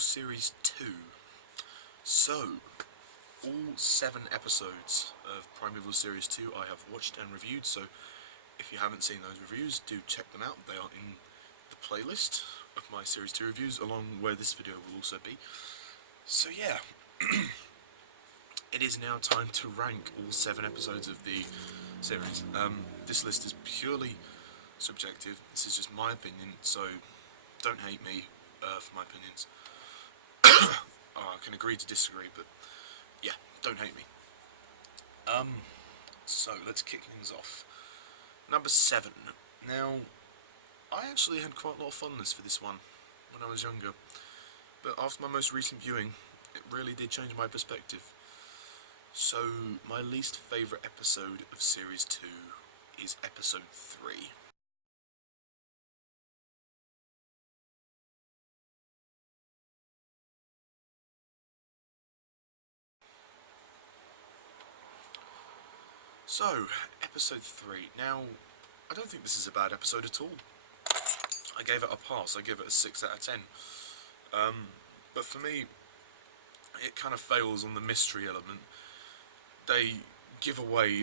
Series 2. So, all 7 episodes of Primeval Series 2 I have watched and reviewed, so if you haven't seen those reviews, do check them out. They are in the playlist of my Series 2 reviews, along where this video will also be. So yeah, it is now time to rank all 7 episodes of the series. This list is purely subjective. This is just my opinion, so don't hate me for my opinions. I can agree to disagree, but yeah, don't hate me. So let's kick things off. Number 7. Now, I actually had quite a lot of fondness for this one when I was younger, but after my most recent viewing, it really did change my perspective. So, my least favourite episode of Series 2 is Episode 3. So, Episode 3. Now, I don't think this is a bad episode at all. I gave it a pass. I give it a 6 out of 10. But for me, it kind of fails on the mystery element. They give away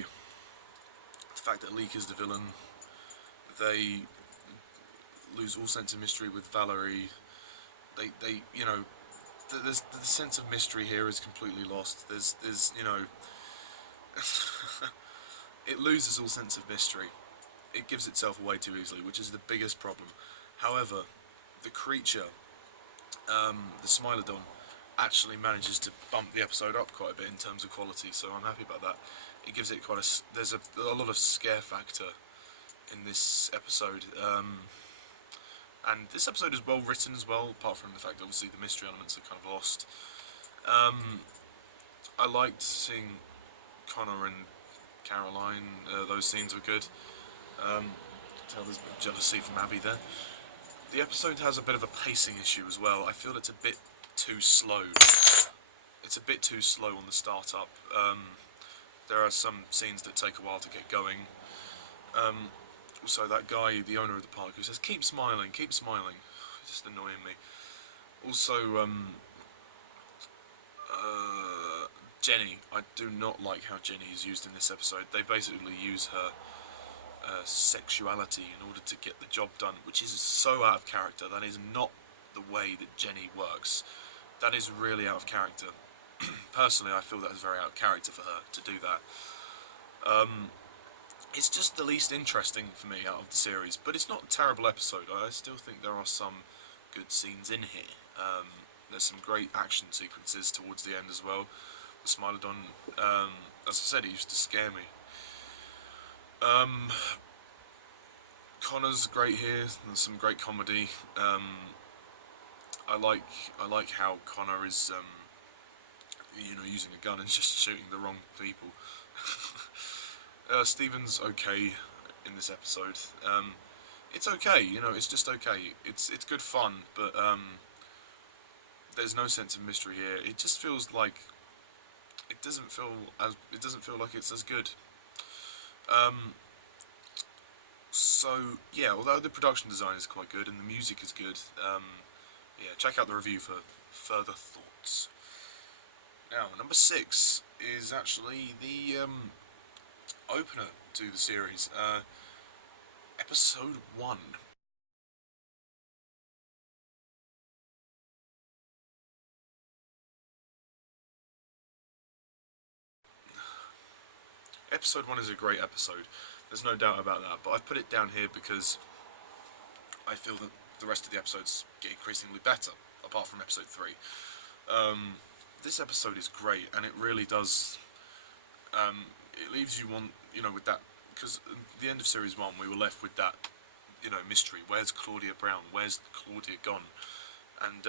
the fact that Leek is the villain. They lose all sense of mystery with Valerie. They you know, the sense of mystery here is completely lost. There's you know, it loses all sense of mystery. It gives itself away too easily, which is the biggest problem. However, the creature, the Smilodon, actually manages to bump the episode up quite a bit in terms of quality, so I'm happy about that. It gives it quite there's a lot of scare factor in this episode, and this episode is well written as well, apart from the fact that obviously the mystery elements are kind of lost. I liked seeing Connor and Caroline. Those scenes were good. Tell there's a bit of jealousy from Abby there. The episode has a bit of a pacing issue as well. I feel it's a bit too slow. It's a bit too slow on the start-up. There are some scenes that take a while to get going. Also, that guy, the owner of the park, who says, keep smiling, it's just annoying me. Also, Jenny. I do not like how Jenny is used in this episode. They basically use her sexuality in order to get the job done, which is so out of character. That is not the way that Jenny works. That is really out of character. Personally, I feel that is very out of character for her to do that. It's just the least interesting for me out of the series, but it's not a terrible episode. I still think there are some good scenes in here. There's some great action sequences towards the end as well. The Smilodon, as I said, it used to scare me. Connor's great here. There's some great comedy. I like how Connor is, using a gun and just shooting the wrong people. Steven's okay in this episode. It's okay, it's just okay. It's good fun, but there's no sense of mystery here. It just feels like it doesn't feel like it's as good. So yeah, although the production design is quite good and the music is good, yeah, check out the review for further thoughts. Now, number 6 is actually the opener to the series, Episode 1. Episode 1 is a great episode, there's no doubt about that, but I've put it down here because I feel that the rest of the episodes get increasingly better, apart from Episode 3. This episode is great, and it really does, it leaves you on, with that, because at the end of Series 1 we were left with that, mystery. Where's Claudia Brown? Where's Claudia gone? And,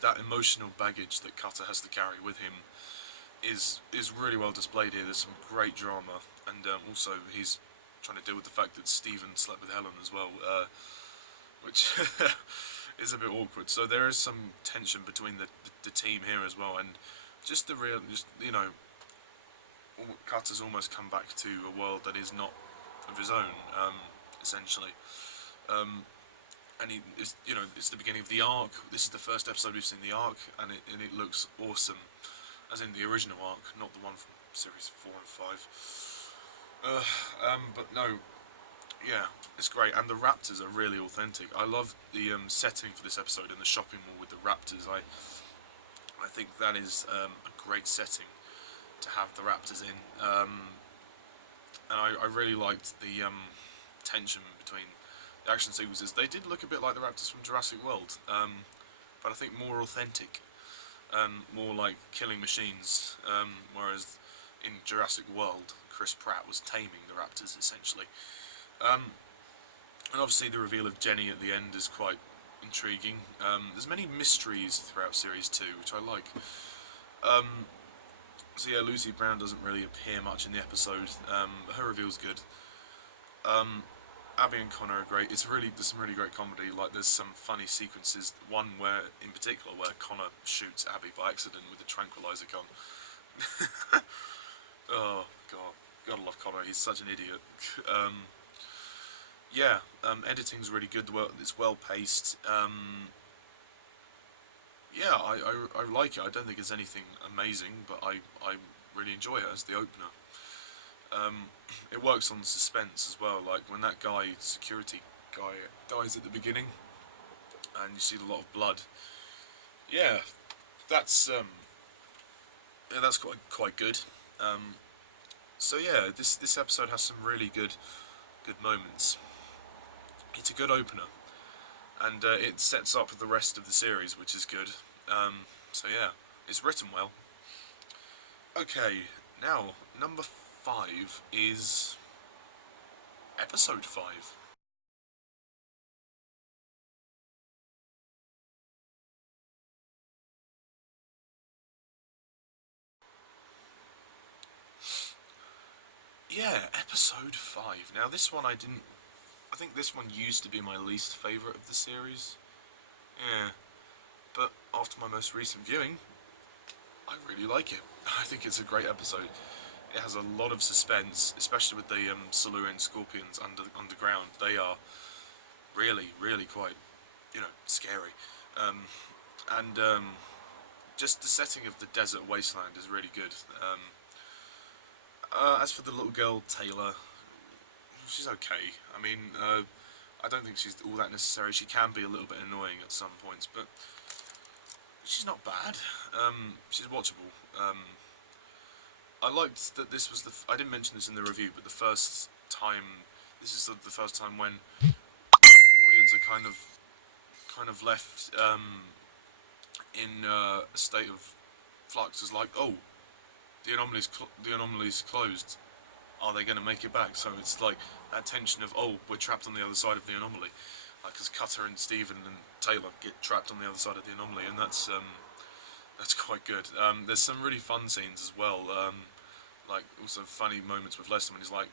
that emotional baggage that Cutter has to carry with him is really well displayed here. There's some great drama, and also he's trying to deal with the fact that Stephen slept with Helen as well, which is a bit awkward. So there is some tension between the team here as well, and just Cutter's almost come back to a world that is not of his own, essentially. and it's the beginning of the arc. This is the first episode we've seen the arc, and it looks awesome, as in the original arc, not the one from series 4 and 5. But no, yeah, it's great, and the raptors are really authentic. I love the setting for this episode in the shopping mall with the raptors. I think that is a great setting to have the raptors in, and I really liked the tension between the action sequences. They did look a bit like the raptors from Jurassic World, but I think more authentic, more like killing machines, whereas in Jurassic World, Chris Pratt was taming the raptors, essentially. And obviously the reveal of Jenny at the end is quite intriguing. There's many mysteries throughout Series 2, which I like. So yeah, Lucy Brown doesn't really appear much in the episode. Her reveal's good. Abby and Connor are great. There's some really great comedy. Like, there's some funny sequences. One where, in particular, where Connor shoots Abby by accident with a tranquilizer gun. Oh god, gotta love Connor. He's such an idiot. Yeah, editing's really good. It's well paced. Yeah, I like it. I don't think it's anything amazing, but I really enjoy it as the opener. It works on suspense as well. Like when that security guy, dies at the beginning, and you see a lot of blood. Yeah, that's quite good. So yeah, this episode has some really good moments. It's a good opener, and it sets up the rest of the series, which is good. So yeah, it's written well. Okay, now number 5 is episode 5. Yeah, episode 5. Now this one I think this one used to be my least favourite of the series. Yeah, but after my most recent viewing, I really like it. I think it's a great episode. It has a lot of suspense, especially with the Silurian scorpions underground. They are really quite, scary. And just the setting of the desert wasteland is really good. As for the little girl, Taylor, she's okay. I mean, I don't think she's all that necessary. She can be a little bit annoying at some points, but she's not bad. She's watchable. I liked that this was I didn't mention this in the review, but this is the first time when the audience are kind of left in a state of flux. It's like, oh, the anomaly's closed. Are they going to make it back? So it's like that tension of, oh, we're trapped on the other side of the anomaly. Like, as Cutter and Stephen and Taylor get trapped on the other side of the anomaly, and that's quite good. There's some really fun scenes as well. Like, also funny moments with Lester when he's like,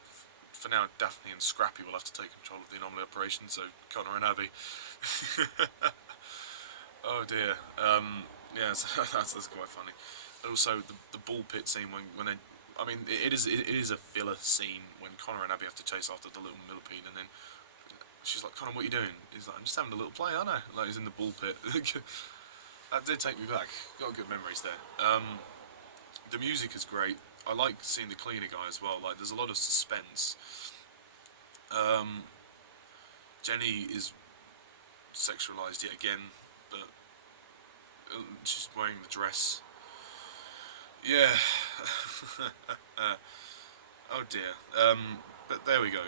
for now, Daphne and Scrappy will have to take control of the anomaly operation, so Connor and Abby. Oh dear. Yeah, so that's quite funny. Also, the ball pit scene when they, I mean, it is a filler scene when Connor and Abby have to chase after the little millipede, and then she's like, Connor, what are you doing? He's like, I'm just having a little play, aren't I? Like, he's in the ball pit. That did take me back. Got good memories there. The music is great. I like seeing the cleaner guy as well. Like, there's a lot of suspense. Jenny is sexualized yet again, but she's wearing the dress. Yeah. Oh dear. But there we go.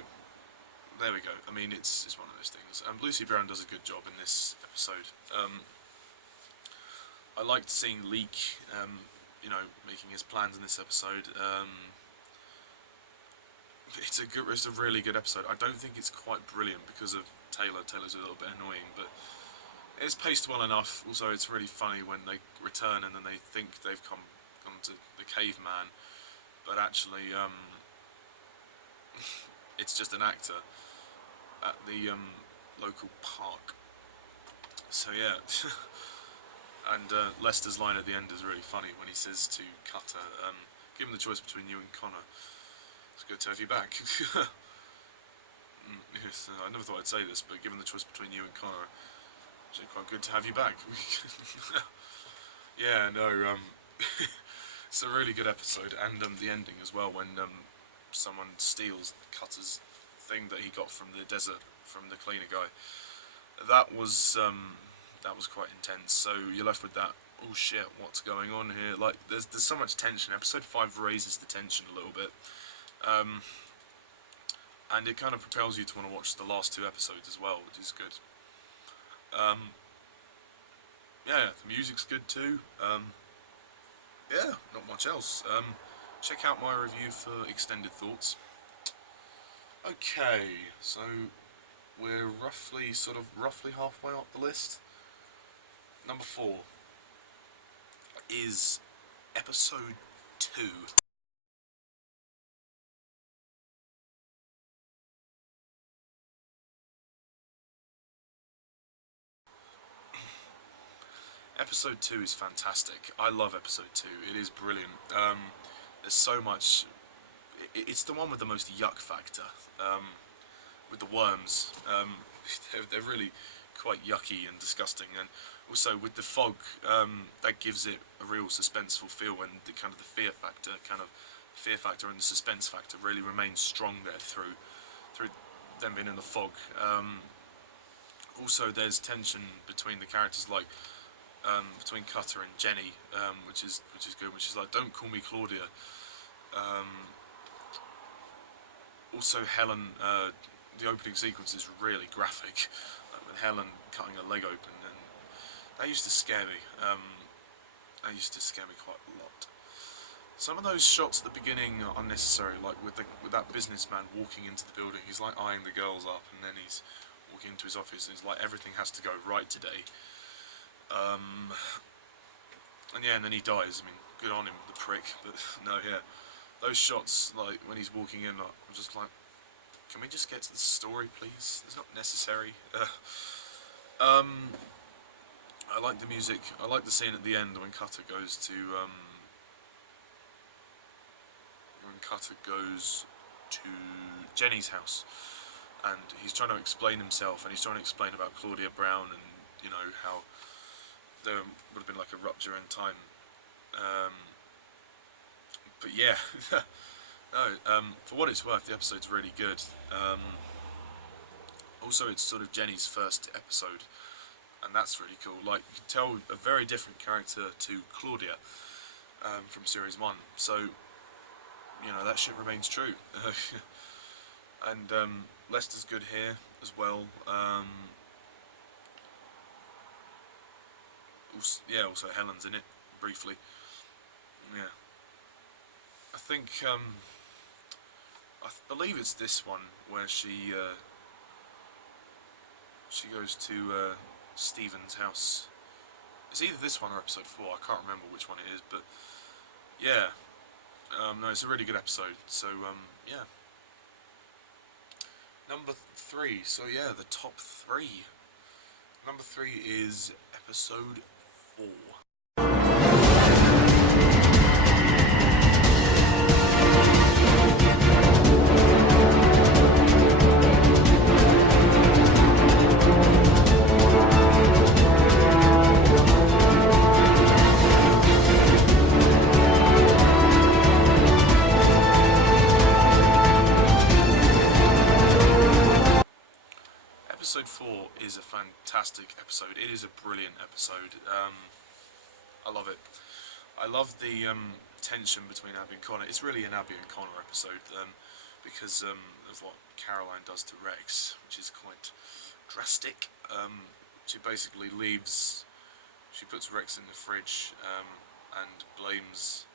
I mean, it's one of those things. Lucy Brown does a good job in this episode. I liked seeing Leek, making his plans in this episode. It's a really good episode. I don't think it's quite brilliant because of Taylor. Taylor's a little bit annoying, but it's paced well enough. Also, it's really funny when they return and then they think they've come to the caveman, but actually, it's just an actor at the local park. So yeah. And Lester's line at the end is really funny when he says to Cutter, given the choice between you and Connor, it's good to have you back. Yes, I never thought I'd say this, but given the choice between you and Connor, actually quite good to have you back. Yeah, no, it's a really good episode, and the ending as well, when someone steals Cutter's thing that he got from the desert from the cleaner guy. That was quite intense. So you're left with that. Oh shit, what's going on here? Like, there's so much tension. Episode 5 raises the tension a little bit, um, and it kind of propels you to want to watch the last 2 episodes as well, which is good. Um, yeah, the music's good too. Yeah, not much else. Check out my review for extended thoughts. Okay, so we're roughly halfway up the list. Number 4 is episode 2. Episode 2 is fantastic. I love episode 2. It is brilliant. There's so much. It's the one with the most yuck factor. With the worms. They're really quite yucky and disgusting, and also with the fog, that gives it a real suspenseful feel, and the fear factor and the suspense factor really remains strong there through them being in the fog. Also, there's tension between the characters, like between Cutter and Jenny, which is good. Which is like, don't call me Claudia. Also, Helen. The opening sequence is really graphic, with Helen cutting her leg open, and that used to scare me. That used to scare me quite a lot. Some of those shots at the beginning are unnecessary, like with that businessman walking into the building. He's like eyeing the girls up, and then he's walking into his office, and he's like, everything has to go right today. And yeah, and then he dies. I mean, good on him, the prick. But no, yeah, those shots, like when he's walking in, I'm just like, can we just get to the story, please? It's not necessary. I like the music. I like the scene at the end when Cutter goes to Jenny's house, and he's trying to explain himself, and he's trying to explain about Claudia Brown, and you know how there would have been like a rupture in time. But yeah, no. For what it's worth, the episode's really good. Also, it's sort of Jenny's first episode, and that's really cool. Like, you can tell a very different character to Claudia from series 1. So, you know, that shit remains true. And Lester's good here as well. Also Helen's in it briefly. Yeah, I think I believe it's this one where she goes to Stephen's house. It's either this one or episode 4. I can't remember which one it is, but yeah. No, it's a really good episode. So yeah. Number 3. So yeah, the top 3. Number 3 is episode 4. Episode 4 is a fantastic episode. It is a brilliant episode. I love it. I love the tension between Abby and Connor. It's really an Abby and Connor episode, because of what Caroline does to Rex, which is quite drastic. She basically leaves. She puts Rex in the fridge and blames.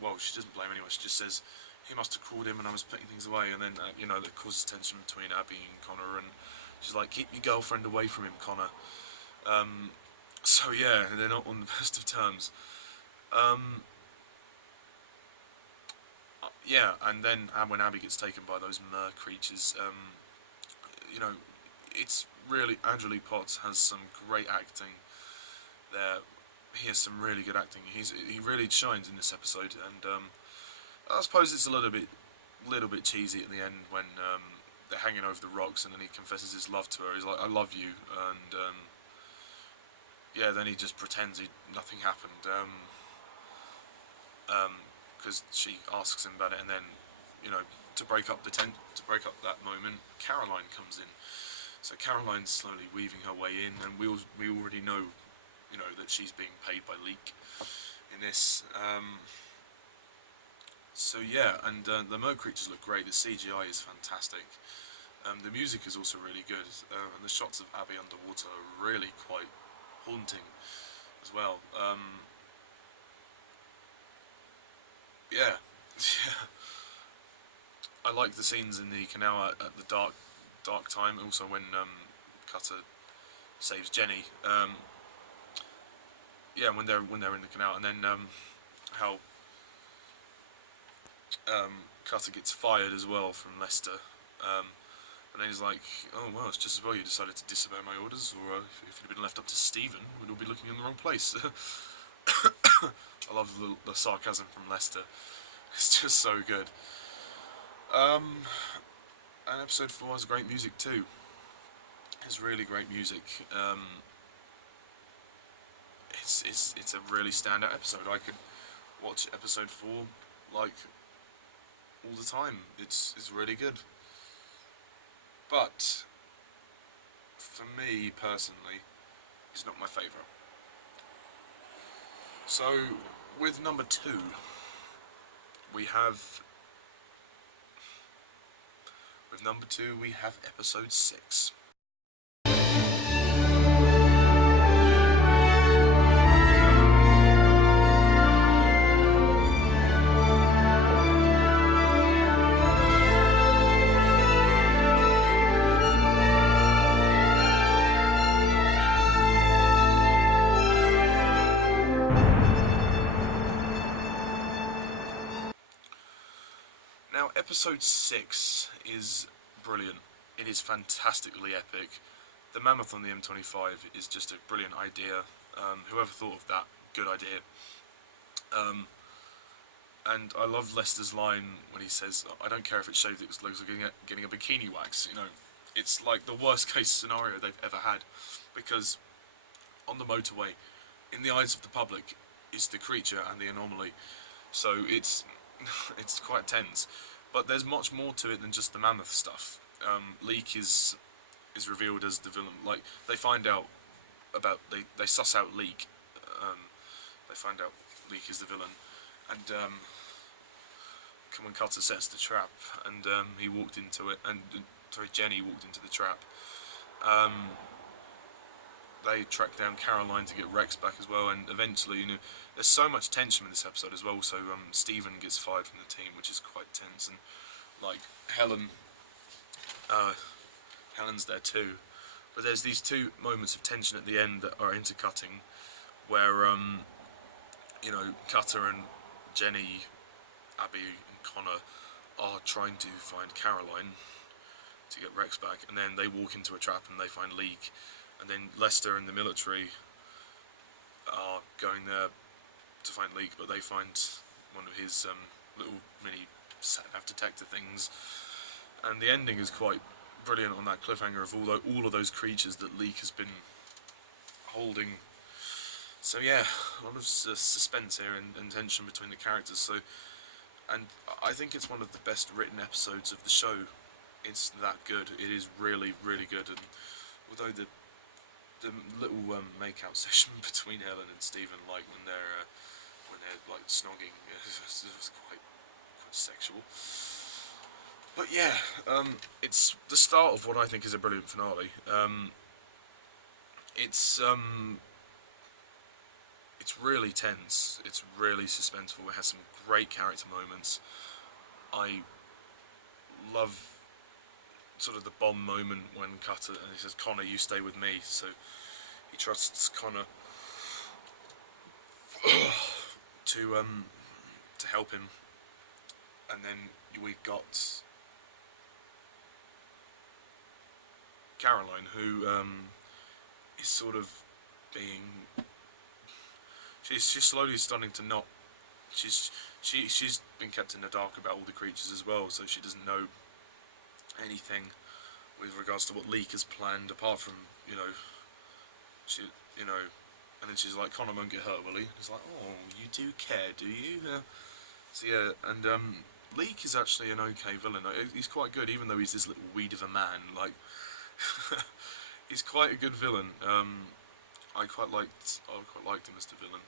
Well, she doesn't blame anyone. She just says, he must have called him and I was putting things away, and then that causes tension between Abby and Connor, and she's like, keep your girlfriend away from him, Connor. So yeah, they're not on the best of terms. Yeah, and then when Abby gets taken by those mer creatures, it's really, Andrew Lee Potts has some great acting there. He has some really good acting. He really shines in this episode, and I suppose it's a little bit little bit cheesy at the end when they're hanging over the rocks, and then he confesses his love to her. He's like, "I love you," and yeah, then he just pretends nothing happened, because she asks him about it, and then, you know, to break up that moment, Caroline comes in. So Caroline's slowly weaving her way in, and we already know, you know, that she's being paid by Leek in this. So yeah, and the Mo creatures look great. The CGI is fantastic. The music is also really good, and the shots of Abby underwater are really quite haunting as well. Yeah, yeah. I like the scenes in the canal at the dark time. Also when Cutter saves Jenny. Yeah, when they're in the canal, and then how Cutter gets fired as well from Lester. And then he's like, "Oh well, it's just as well you decided to disobey my orders, or if it had been left up to Stephen, we'd all be looking in the wrong place." I love the sarcasm from Lester. It's just so good. And episode 4 has great music too. It's really great music. It's a really standout episode. I could watch episode 4 like all the time. It's really good. But for me personally, it's not my favourite. So with number 2, we have episode 6. Now, episode 6 is brilliant. It is fantastically epic. The mammoth on the M25 is just a brilliant idea. Whoever thought of that, good idea. And I love Lester's line when he says, "I don't care if it shaved its legs or getting a bikini wax." You know, it's like the worst case scenario they've ever had, because on the motorway, in the eyes of the public, is the creature and the anomaly. So it's quite tense. But there's much more to it than just the mammoth stuff. Leek is revealed as the villain. Like, they find out about they suss out Leek. They find out Leek is the villain, and when Cutter sets the trap, and he walked into it, and Jenny walked into the trap. They track down Caroline to get Rex back as well, and eventually, you know, there's so much tension in this episode as well. So Stephen gets fired from the team, which is quite tense, and like Helen's there too. But there's these two moments of tension at the end that are intercutting, where you know, Cutter and Jenny, Abby and Connor are trying to find Caroline to get Rex back, and then they walk into a trap and they find Leek. And then Lester and the military are going there to find Leek, but they find one of his little mini sat-nav detector things. And the ending is quite brilliant on that cliffhanger of all of those creatures that Leek has been holding. So yeah, a lot of suspense here and tension between the characters. So, and I think it's one of the best written episodes of the show. It's that good. It is really, really good. And although the little make-out session between Helen and Stephen, like when they're like snogging, it was quite sexual. But yeah, it's the start of what I think is a brilliant finale. It's really tense. It's really suspenseful. It has some great character moments. I love sort of the bomb moment when Cutter, and he says, "Connor, you stay with me." So he trusts Connor to help him, and then we got Caroline, who is sort of being, she's slowly starting to not she's been kept in the dark about all the creatures as well, so she doesn't know anything with regards to what Leek has planned, apart from, she, and then she's like, Connor won't get hurt, will he? He's like, oh, you do care, do you? So yeah, and Leek is actually an okay villain. He's quite good, even though he's this little weed of a man. Like, he's quite a good villain. I quite liked him as the villain.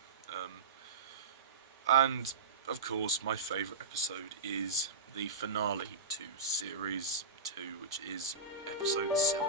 And of course, my favourite episode is the finale to Series 2, which is Episode 7.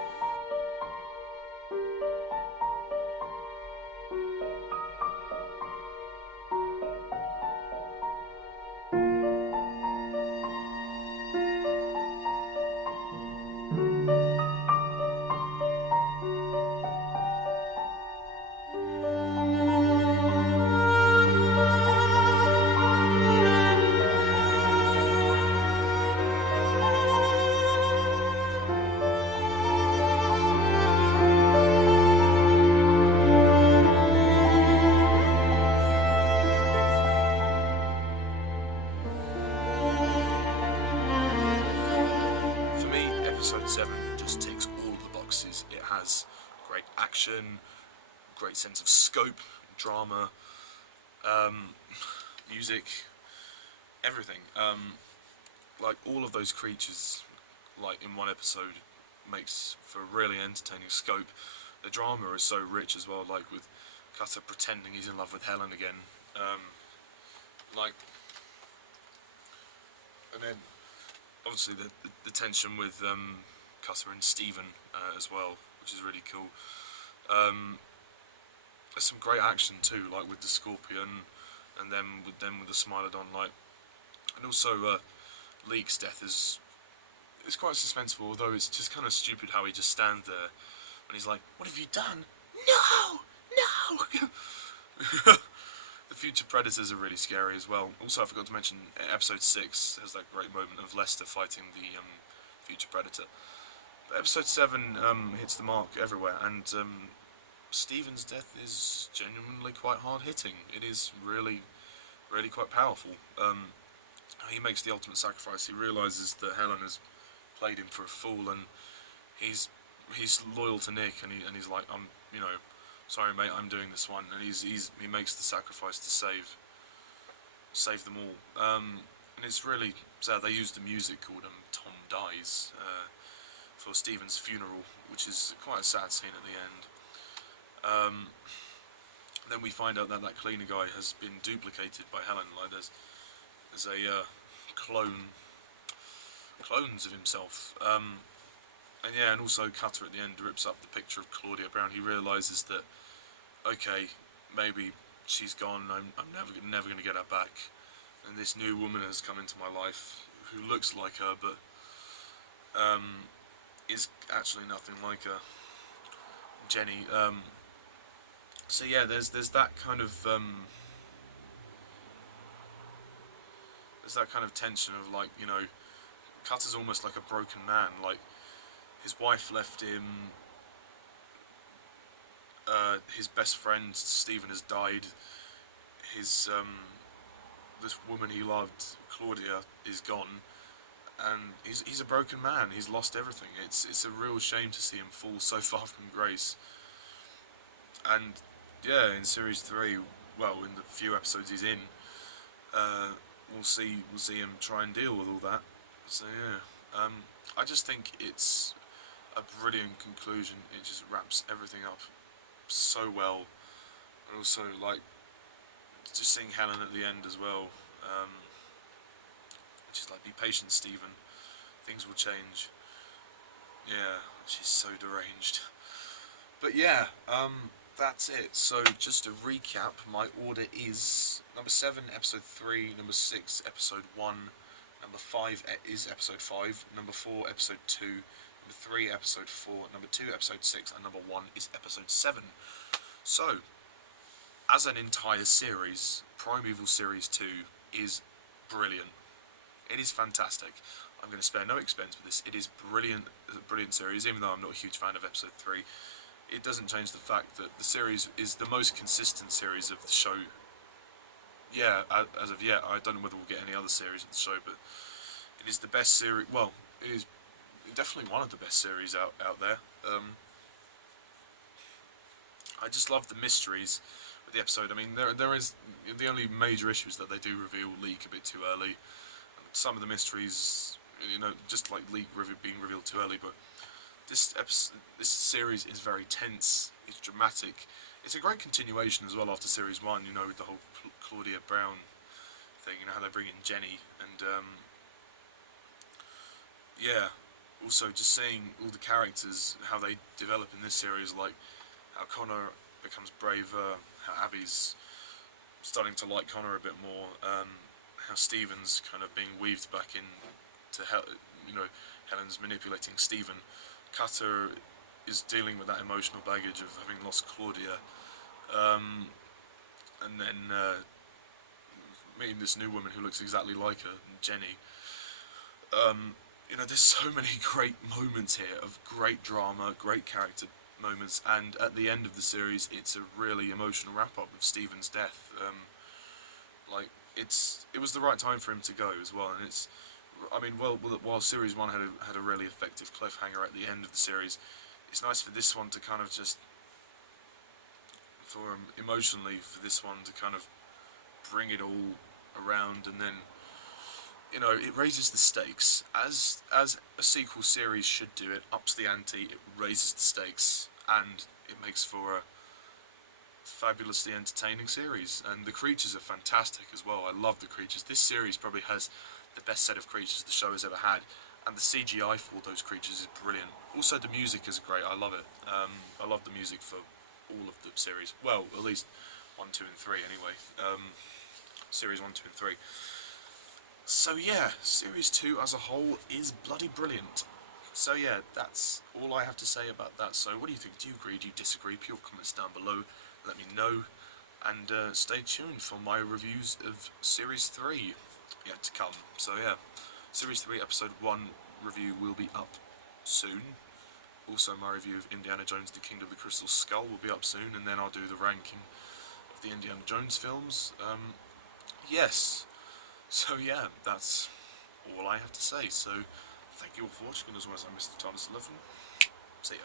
For me, Episode 7 just ticks all of the boxes. It has great action, great sense of scope, drama, music, everything. Like, all of those creatures, like, in one episode, makes for a really entertaining scope. The drama is so rich as well, like with Cutter pretending he's in love with Helen again. Like, and then obviously the tension with Cutter and Stephen as well, which is really cool. There's some great action too, like with the Scorpion, and then with the Smilodon, like, and also Leek's death is quite suspenseful, although it's just kind of stupid how he just stands there and he's like, "What have you done? No, no." The future predators are really scary as well. Also, I forgot to mention, episode 6 has that great moment of Lester fighting the future predator. But episode 7 hits the mark everywhere, and Stephen's death is genuinely quite hard hitting. It is really, really quite powerful. He makes the ultimate sacrifice. He realises that Helen has played him for a fool, and he's loyal to Nick, and he's like, sorry mate, I'm doing this one, and he makes the sacrifice to save them all. And it's really sad. They used the music called Tom Dies for Stephen's funeral, which is quite a sad scene at the end. Then we find out that cleaner guy has been duplicated by Helen. Like, there's a clones of himself. And yeah, and also Cutter at the end rips up the picture of Claudia Brown. He realises that, okay, maybe she's gone. I'm never going to get her back. And this new woman has come into my life who looks like her, but is actually nothing like her. Jenny. So yeah, there's that kind of tension of, like, Cutter's almost like a broken man. Like, his wife left him. His best friend Stephen has died. His this woman he loved, Claudia, is gone, and he's a broken man. He's lost everything. It's a real shame to see him fall so far from grace. And yeah, in series 3, well, in the few episodes he's in, we'll see him try and deal with all that. So yeah, I just think it's a brilliant conclusion. It just wraps everything up so well, and also, like, just seeing Helen at the end as well, which is like, be patient, Stephen, things will change. Yeah, she's so deranged. But yeah, that's it. So just to recap, my order is number 7, episode 3, number 6, episode 1, number 5 is episode 5, number 4, episode 2, number 3, episode 4, number 2, episode 6, and number 1 is episode 7. So, as an entire series, Primeval Series 2 is brilliant. It is fantastic. I'm going to spare no expense with this. It is brilliant, a brilliant series, even though I'm not a huge fan of episode 3. It doesn't change the fact that the series is the most consistent series of the show yeah, as of yet, I don't know whether we'll get any other series of the show, but it is the best series. Well, it is definitely one of the best series out there. I just love the mysteries with the episode. I mean, there is the only major issue is that they do reveal Leek a bit too early. Some of the mysteries, just like Leek being revealed too early, but this series is very tense. It's dramatic. It's a great continuation as well after series one. With the whole Claudia Brown thing. How they bring in Jenny and yeah. Also, just seeing all the characters, how they develop in this series, like how Connor becomes braver, how Abby's starting to like Connor a bit more, how Steven's kind of being weaved back in to help. Helen's manipulating Steven. Cutter is dealing with that emotional baggage of having lost Claudia, and then meeting this new woman who looks exactly like her, Jenny. There's so many great moments here of great drama, great character moments, and at the end of the series, it's a really emotional wrap up of Steven's death. It was the right time for him to go as well, and while series one had a really effective cliffhanger at the end of the series, it's nice for this one to kind of just emotionally for this one to kind of bring it all around, and then it raises the stakes as a sequel series should do. It ups the ante, it raises the stakes, and it makes for a fabulously entertaining series. And the creatures are fantastic as well. I love the creatures. This series probably has the best set of creatures the show has ever had, and the CGI for those creatures is brilliant. Also, the music is great. I love it. I love the music for all of the series. Well, at least 1, 2, and 3 anyway. Series 1, 2, and 3. So yeah, Series 2 as a whole is bloody brilliant. So yeah, that's all I have to say about that. So what do you think? Do you agree? Do you disagree? Put your comments down below. Let me know. And stay tuned for my reviews of Series 3 yet to come. So yeah, Series 3 Episode 1 review will be up soon. Also, my review of Indiana Jones The Kingdom of the Crystal Skull will be up soon. And then I'll do the ranking of the Indiana Jones films. Yes. So yeah, that's all I have to say. So thank you all for watching, as well as I'm Mr. Thomas 11. See ya.